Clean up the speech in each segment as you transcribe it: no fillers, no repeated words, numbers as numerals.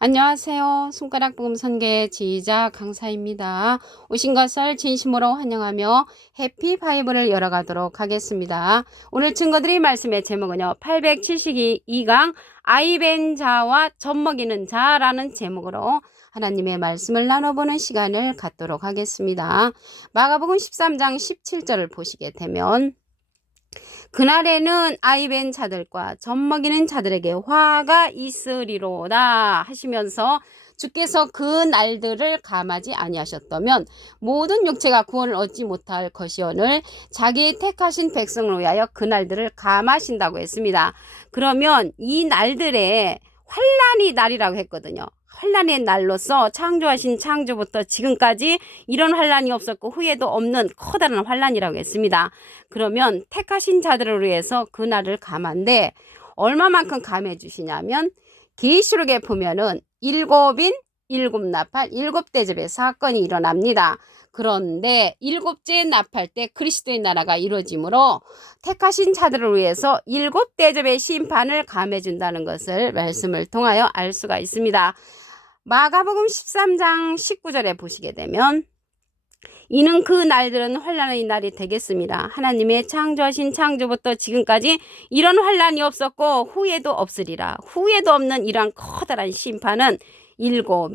안녕하세요. 손가락 복음 선계 지휘자 강사입니다. 오신 것을 진심으로 환영하며 해피 바이블을 열어가도록 하겠습니다. 오늘 증거드릴 말씀의 제목은요. 872강 아이벤 자와 젖먹이는 자라는 제목으로 하나님의 말씀을 나눠보는 시간을 갖도록 하겠습니다. 마가복음 13장 17절을 보시게 되면 그날에는 아이벤 자들과 젖먹이는 자들에게 화가 있으리로다 하시면서 주께서 그 날들을 감하지 아니하셨다면 모든 육체가 구원을 얻지 못할 것이오늘 자기 택하신 백성을 위하여 그 날들을 감하신다고 했습니다. 그러면 이 날들에 환난이 날이라고 했거든요. 환난의 날로서 창조하신 창조부터 지금까지 이런 환난이 없었고 후에도 없는 커다란 환난이라고 했습니다. 그러면 택하신 자들을 위해서 그 날을 감한데 얼마만큼 감해 주시냐면 계시록에 보면은 일곱 나팔, 일곱 대접의 사건이 일어납니다. 그런데 일곱째 나팔 때 그리스도의 나라가 이루어지므로 택하신 자들을 위해서 일곱 대접의 심판을 감해 준다는 것을 말씀을 통하여 알 수가 있습니다. 마가복음 13장 19절에 보시게 되면 이는 그 날들은 환난의 날이 되겠습니다. 하나님의 창조하신 창조부터 지금까지 이런 환난이 없었고 후에도 없으리라. 후에도 없는 이러한 커다란 심판은 일곱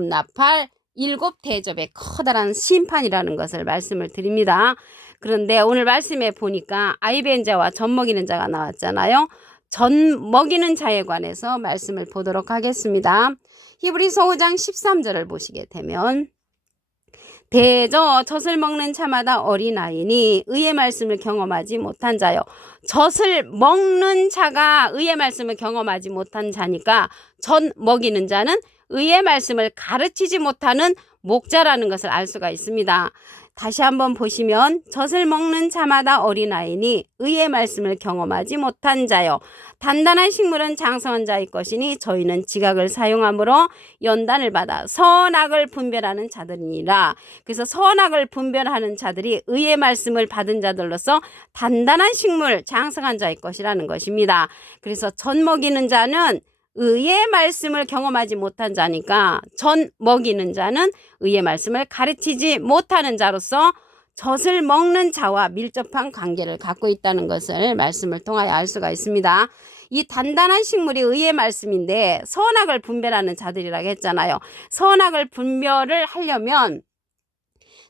나팔, 일곱 대접의 커다란 심판이라는 것을 말씀을 드립니다. 그런데 오늘 말씀에 보니까 아이벤 자와 젖먹이는 자가 나왔잖아요. 젖먹이는 자에 관해서 말씀을 보도록 하겠습니다. 히브리서 5장 13절을 보시게 되면 대저 젖을 먹는 자마다 어린아이니 의의 말씀을 경험하지 못한 자요. 젖을 먹는 자가 의의 말씀을 경험하지 못한 자니까 젖 먹이는 자는 의의 말씀을 가르치지 못하는 목자라는 것을 알 수가 있습니다. 다시 한번 보시면 젖을 먹는 자마다 어린아이니 의의 말씀을 경험하지 못한 자요. 단단한 식물은 장성한 자의 것이니 저희는 지각을 사용함으로 연단을 받아 선악을 분별하는 자들이니라. 그래서 선악을 분별하는 자들이 의의 말씀을 받은 자들로서 단단한 식물, 장성한 자의 것이라는 것입니다. 그래서 젖 먹이는 자는 의의 말씀을 경험하지 못한 자니까 젖 먹이는 자는 의의 말씀을 가르치지 못하는 자로서 젖을 먹는 자와 밀접한 관계를 갖고 있다는 것을 말씀을 통하여 알 수가 있습니다. 이 단단한 식물이 의의 말씀인데 선악을 분별하는 자들이라고 했잖아요. 선악을 분별을 하려면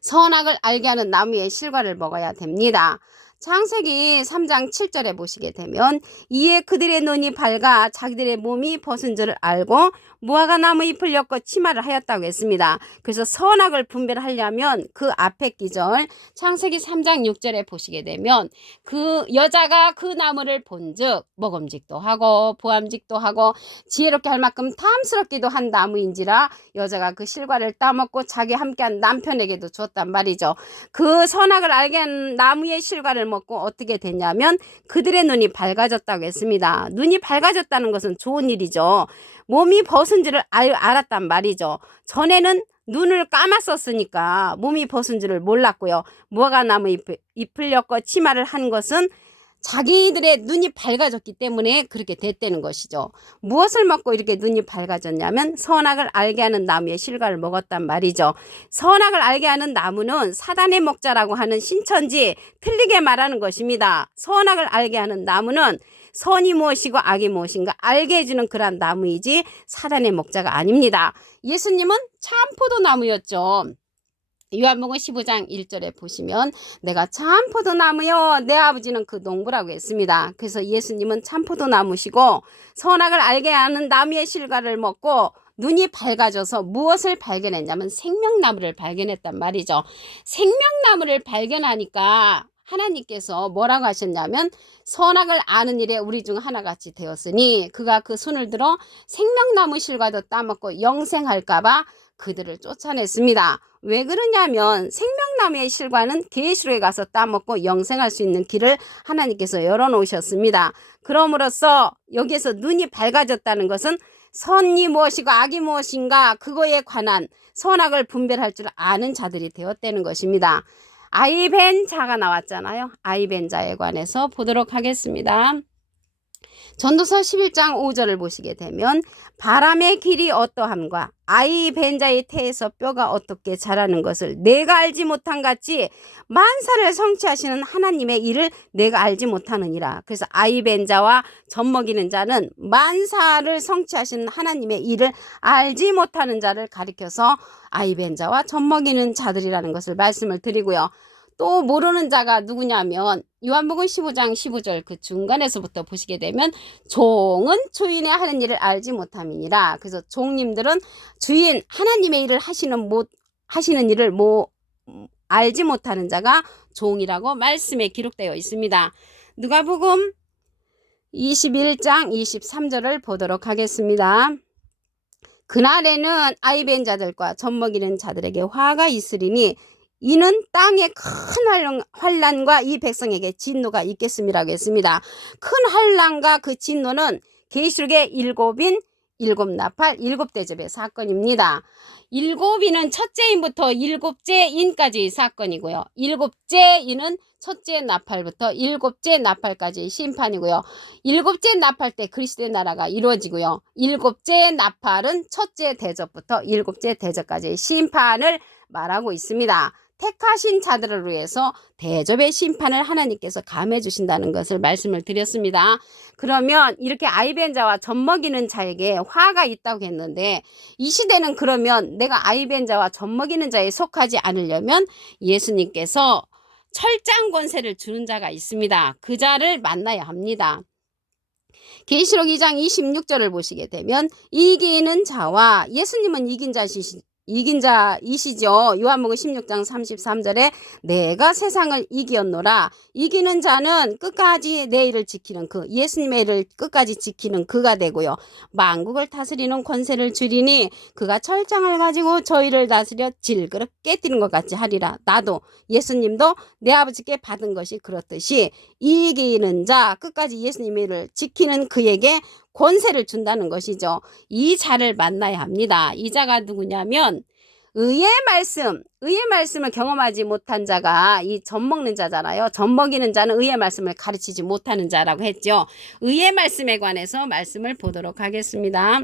선악을 알게 하는 나무의 실과를 먹어야 됩니다. 창세기 3장 7절에 보시게 되면 이에 그들의 눈이 밝아 자기들의 몸이 벗은 줄을 알고 무화과 나무 잎을 엮어 치마를 하였다고 했습니다. 그래서 선악을 분별하려면 그 앞에 기절 창세기 3장 6절에 보시게 되면 그 여자가 그 나무를 본즉 먹음직도 하고 보암직도 하고 지혜롭게 할 만큼 탐스럽기도 한 나무인지라 여자가 그 실과를 따먹고 자기 함께한 남편에게도 줬단 말이죠. 그 선악을 알게 한 나무의 실과를 먹고 어떻게 됐냐면 그들의 눈이 밝아졌다고 했습니다. 눈이 밝아졌다는 것은 좋은 일이죠. 몸이 벗은 줄을 알았단 말이죠. 전에는 눈을 감았었으니까 몸이 벗은 줄을 몰랐고요. 무화과나무 잎을 엮어 치마를 한 것은 자기들의 눈이 밝아졌기 때문에 그렇게 됐다는 것이죠. 무엇을 먹고 이렇게 눈이 밝아졌냐면 선악을 알게 하는 나무의 실과를 먹었단 말이죠. 선악을 알게 하는 나무는 사단의 목자라고 하는 신천지 틀리게 말하는 것입니다. 선악을 알게 하는 나무는 선이 무엇이고 악이 무엇인가 알게 해주는 그러한 나무이지 사단의 목자가 아닙니다. 예수님은 참포도 나무였죠. 요한복음 15장 1절에 보시면 내가 참포도나무요 내 아버지는 그 농부라고 했습니다. 그래서 예수님은 참포도나무시고 선악을 알게 하는 나무의 실과를 먹고 눈이 밝아져서 무엇을 발견했냐면 생명나무를 발견했단 말이죠. 생명나무를 발견하니까 하나님께서 뭐라고 하셨냐면 선악을 아는 일에 우리 중 하나같이 되었으니 그가 그 손을 들어 생명나무 실과도 따먹고 영생할까봐 그들을 쫓아냈습니다. 왜 그러냐면 생명나무의 실과는 계시록에 가서 따먹고 영생할 수 있는 길을 하나님께서 열어놓으셨습니다. 그럼으로써 여기에서 눈이 밝아졌다는 것은 선이 무엇이고 악이 무엇인가 그거에 관한 선악을 분별할 줄 아는 자들이 되었다는 것입니다. 아이벤 자가 나왔잖아요. 아이벤 자에 관해서 보도록 하겠습니다. 전도서 11장 5절을 보시게 되면 바람의 길이 어떠함과 아이 벤자의 태에서 뼈가 어떻게 자라는 것을 내가 알지 못한 같이 만사를 성취하시는 하나님의 일을 내가 알지 못하느니라. 그래서 아이 벤자와 젖먹이는 자는 만사를 성취하시는 하나님의 일을 알지 못하는 자를 가리켜서 아이 벤자와 젖먹이는 자들이라는 것을 말씀을 드리고요. 또 모르는 자가 누구냐면 요한복음 15장 15절 그 중간에서부터 보시게 되면 종은 주인의 하는 일을 알지 못함이니라. 그래서 종님들은 주인 하나님의 일을 하시는 일을 알지 못하는 자가 종이라고 말씀에 기록되어 있습니다. 누가복음 21장 23절을 보도록 하겠습니다. 그날에는 아이벤 자들과 젖먹이는 자들에게 화가 있으리니 이는 땅에 큰 환난과 이 백성에게 진노가 있겠음이라고 했습니다. 큰 환난과 그 진노는 계시록의 일곱 나팔, 일곱 대접의 사건입니다. 일곱인은 첫째 인부터 일곱째 인까지 사건이고요. 일곱째 인은 첫째 나팔부터 일곱째 나팔까지 심판이고요. 일곱째 나팔 때 그리스도의 나라가 이루어지고요. 일곱째 나팔은 첫째 대접부터 일곱째 대접까지 심판을 말하고 있습니다. 택하신 자들을 위해서 대접의 심판을 하나님께서 감해 주신다는 것을 말씀을 드렸습니다. 그러면 이렇게 아이벤자와 젖먹이는 자에게 화가 있다고 했는데 이 시대는 그러면 내가 아이벤자와 젖먹이는 자에 속하지 않으려면 예수님께서 철장 권세를 주는 자가 있습니다. 그 자를 만나야 합니다. 계시록 2장 26절을 보시게 되면 이기는 자와 예수님은 이긴 자이시죠. 요한복음 16장 33절에 내가 세상을 이기었노라. 이기는 자는 끝까지 내 일을 지키는 예수님의 일을 끝까지 지키는 그가 되고요. 만국을 다스리는 권세를 주리니 그가 철장을 가지고 저희를 다스려 질그릇 깨뜨린 것 같이 하리라. 나도 예수님도 내 아버지께 받은 것이 그렇듯이 이기는 자 끝까지 예수님의 일을 지키는 그에게 권세를 준다는 것이죠. 이 자를 만나야 합니다. 이 자가 누구냐면 의의 말씀을 경험하지 못한 자가 이 젖먹는 자잖아요. 젖먹이는 자는 의의 말씀을 가르치지 못하는 자라고 했죠. 의의 말씀에 관해서 말씀을 보도록 하겠습니다.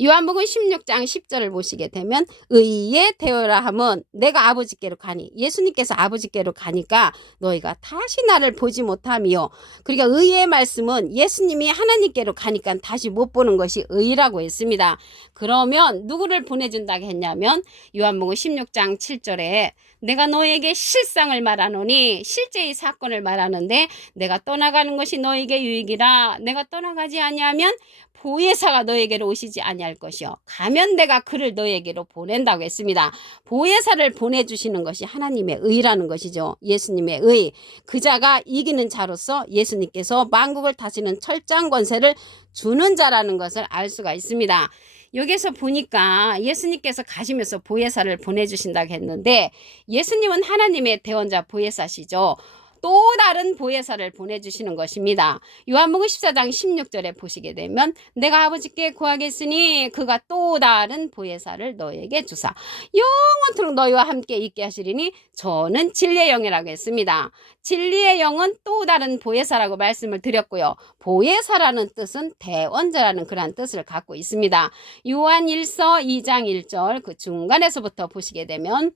요한복음 16장 10절을 보시게 되면 의의 되어라 함은 내가 아버지께로 가니 예수님께서 아버지께로 가니까 너희가 다시 나를 보지 못하미요. 그러니까 의의 말씀은 예수님이 하나님께로 가니까 다시 못 보는 것이 의라고 했습니다. 그러면 누구를 보내준다고 했냐면 요한복음 16장 7절에 내가 너에게 실상을 말하노니 실제의 사건을 말하는데 내가 떠나가는 것이 너에게 유익이라. 내가 떠나가지 아니하면 보혜사가 너에게로 오시지 아니할 것이요 가면 내가 그를 너에게로 보낸다고 했습니다. 보혜사를 보내주시는 것이 하나님의 의라는 것이죠. 예수님의 의. 그 자가 이기는 자로서 예수님께서 만국을 다스리는 철장 권세를 주는 자라는 것을 알 수가 있습니다. 여기서 보니까 예수님께서 가시면서 보혜사를 보내주신다고 했는데 예수님은 하나님의 대원자 보혜사시죠. 또 다른 보혜사를 보내주시는 것입니다. 요한복음 14장 16절에 보시게 되면 내가 아버지께 구하겠으니 그가 또 다른 보혜사를 너에게 주사 영원토록 너희와 함께 있게 하시리니 저는 진리의 영이라고 했습니다. 진리의 영은 또 다른 보혜사라고 말씀을 드렸고요. 보혜사라는 뜻은 대원자라는 그러한 뜻을 갖고 있습니다. 요한 1서 2장 1절 그 중간에서부터 보시게 되면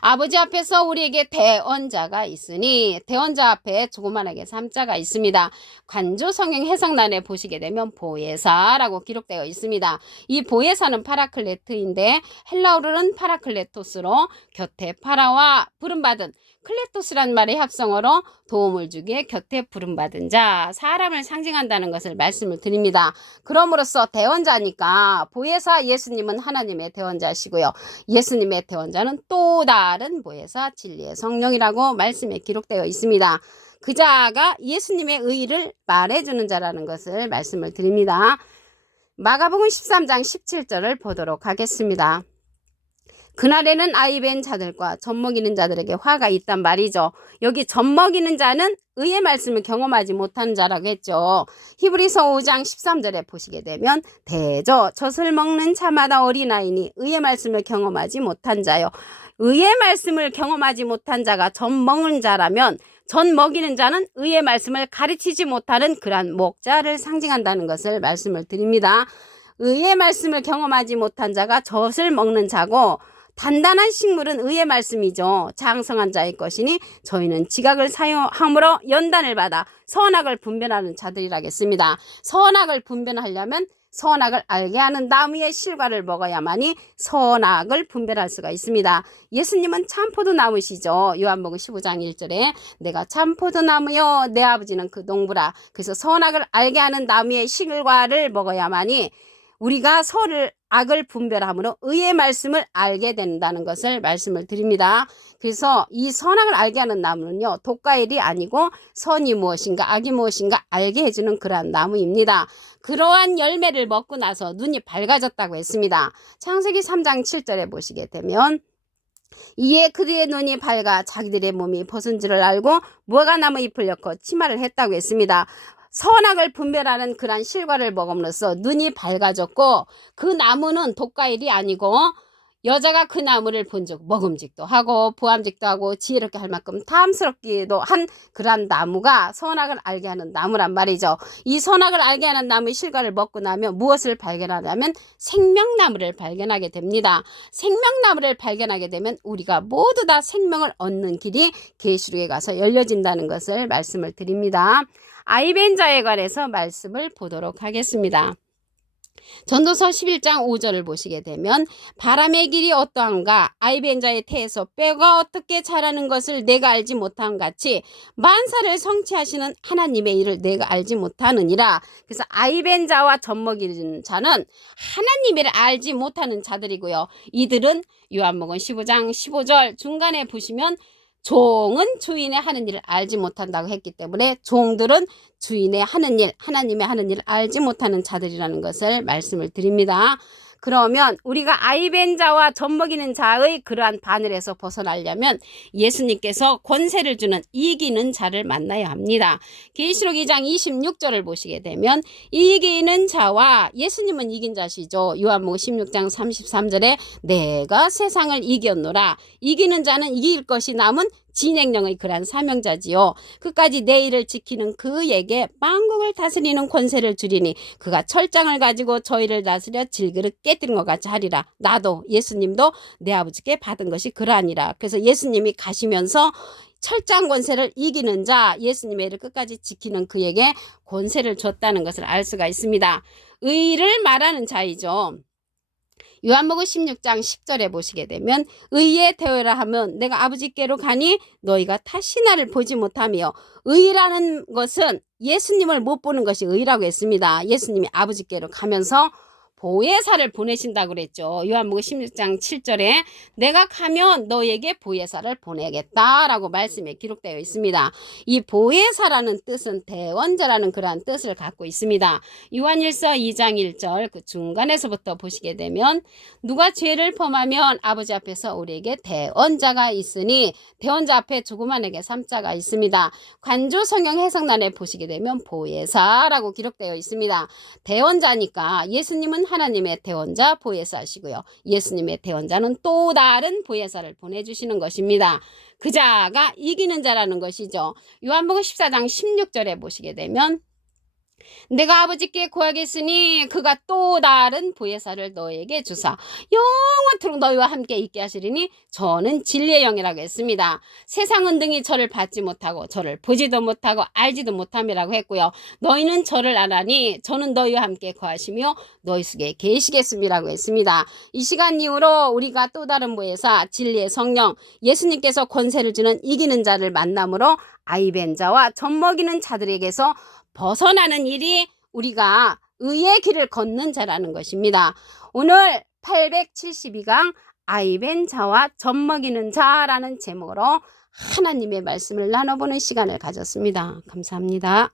아버지 앞에서 우리에게 대언자가 있으니 대언자 앞에 조그만하게 3자가 있습니다. 관조 성경 해석란에 보시게 되면 보혜사라고 기록되어 있습니다. 이 보혜사는 파라클레트인데 헬라어로는 파라클레토스로 곁에 파라와 부름받은 클레토스란 말의 합성어로 도움을 주기에 곁에 부름받은 자, 사람을 상징한다는 것을 말씀을 드립니다. 그럼으로써 대원자니까 보혜사 예수님은 하나님의 대원자시고요. 예수님의 대원자는 또 다른 보혜사 진리의 성령이라고 말씀에 기록되어 있습니다. 그 자가 예수님의 의의를 말해주는 자라는 것을 말씀을 드립니다. 마가복음 13장 17절을 보도록 하겠습니다. 그날에는 아이벤 자들과 젖먹이는 자들에게 화가 있단 말이죠. 여기 젖먹이는 자는 의의 말씀을 경험하지 못하는 자라고 했죠. 히브리서 5장 13절에 보시게 되면 대저 젖을 먹는 자마다 어린아이니 의의 말씀을 경험하지 못한 자요. 의의 말씀을 경험하지 못한 자가 젖먹는 자라면 전 먹이는 자는 의의 말씀을 가르치지 못하는 그러한 목자를 상징한다는 것을 말씀을 드립니다. 의의 말씀을 경험하지 못한 자가 젖을 먹는 자고 단단한 식물은 의의 말씀이죠. 장성한 자의 것이니 저희는 지각을 사용함으로 연단을 받아 선악을 분별하는 자들이라겠습니다. 선악을 분별하려면 선악을 알게 하는 나무의 실과를 먹어야만이 선악을 분별할 수가 있습니다. 예수님은 참포도 나무시죠. 요한복음 15장 1절에 내가 참포도 나무요 내 아버지는 그 농부라. 그래서 선악을 알게 하는 나무의 실과를 먹어야만이 우리가 악을 분별함으로 의의 말씀을 알게 된다는 것을 말씀을 드립니다. 그래서 이 선악을 알게 하는 나무는요, 독과일이 아니고 선이 무엇인가 악이 무엇인가 알게 해주는 그러한 나무입니다. 그러한 열매를 먹고 나서 눈이 밝아졌다고 했습니다. 창세기 3장 7절에 보시게 되면 이에 그들의 눈이 밝아 자기들의 몸이 벗은 줄을 알고 무화과 나무 잎을 엮어 치마를 했다고 했습니다. 선악을 분별하는 그런 실과를 먹음으로써 눈이 밝아졌고 그 나무는 독과일이 아니고 여자가 그 나무를 본즉 먹음직도 하고 보암직도 하고 지혜롭게 할 만큼 탐스럽기도 한 그러한 나무가 선악을 알게 하는 나무란 말이죠. 이 선악을 알게 하는 나무의 실과를 먹고 나면 무엇을 발견하냐면 생명나무를 발견하게 됩니다. 생명나무를 발견하게 되면 우리가 모두 다 생명을 얻는 길이 계시록에 가서 열려진다는 것을 말씀을 드립니다. 아이벤자에 관해서 말씀을 보도록 하겠습니다. 전도서 11장 5절을 보시게 되면 바람의 길이 어떠한가 아이벤자의 태에서 뼈가 어떻게 자라는 것을 내가 알지 못한 같이 만사를 성취하시는 하나님의 일을 내가 알지 못하느니라. 그래서 아이벤자와 젖먹이는 자는 하나님의 일을 알지 못하는 자들이고요. 이들은 요한복음 15장 15절 중간에 보시면 종은 주인의 하는 일을 알지 못한다고 했기 때문에 종들은 주인의 하는 일, 하나님의 하는 일을 알지 못하는 자들이라는 것을 말씀을 드립니다. 그러면 우리가 아이벤자와 젖먹이는 자의 그러한 바늘에서 벗어나려면 예수님께서 권세를 주는 이기는 자를 만나야 합니다. 계시록 2장 26절을 보시게 되면 이기는 자와 예수님은 이긴 자시죠. 요한복음 16장 33절에 내가 세상을 이겼노라. 이기는 자는 이길 것이 남은 진행령의 그러한 사명자지요. 끝까지 내 일을 지키는 그에게 만국을 다스리는 권세를 주리니 그가 철장을 가지고 저희를 다스려 질그릇 깨뜨린 것 같이 하리라. 나도 예수님도 내 아버지께 받은 것이 그러하니라. 그래서 예수님이 가시면서 철장 권세를 이기는 자, 예수님의 일을 끝까지 지키는 그에게 권세를 줬다는 것을 알 수가 있습니다. 의를 말하는 자이죠. 요한복음 16장 10절에 보시게 되면 의에 되어라 하면 내가 아버지께로 가니 너희가 다시 나를 보지 못하며 의라는 것은 예수님을 못 보는 것이 의라고 했습니다. 예수님이 아버지께로 가면서 보혜사를 보내신다고 그랬죠. 요한복음 16장 7절에 내가 가면 너에게 보혜사를 보내겠다라고 말씀에 기록되어 있습니다. 이 보혜사라는 뜻은 대원자라는 그러한 뜻을 갖고 있습니다. 요한일서 2장 1절 그 중간에서부터 보시게 되면 누가 죄를 범하면 아버지 앞에서 우리에게 대원자가 있으니 대원자 앞에 조그만하게 삼자가 있습니다. 관조 성경 해석란에 보시게 되면 보혜사라고 기록되어 있습니다. 대원자니까 예수님은 하나님의 대원자 보혜사시고요. 예수님의 대원자는 또 다른 보혜사를 보내주시는 것입니다. 그 자가 이기는 자라는 것이죠. 요한복음 14장 16절에 보시게 되면 내가 아버지께 구하겠으니 그가 또 다른 보혜사를 너에게 주사 영원토록 너희와 함께 있게 하시리니 저는 진리의 영이라고 했습니다. 세상은 등이 저를 받지 못하고 저를 보지도 못하고 알지도 못함이라고 했고요. 너희는 저를 알아니 저는 너희와 함께 거하시며 너희 속에 계시겠음이라고 했습니다. 이 시간 이후로 우리가 또 다른 보혜사 진리의 성령 예수님께서 권세를 주는 이기는 자를 만남으로 아이벤자와 젖먹이는 자들에게서 벗어나는 일이 우리가 의의 길을 걷는 자라는 것입니다. 오늘 872강 아이벤자와 젖먹이는 자라는 제목으로 하나님의 말씀을 나눠보는 시간을 가졌습니다. 감사합니다.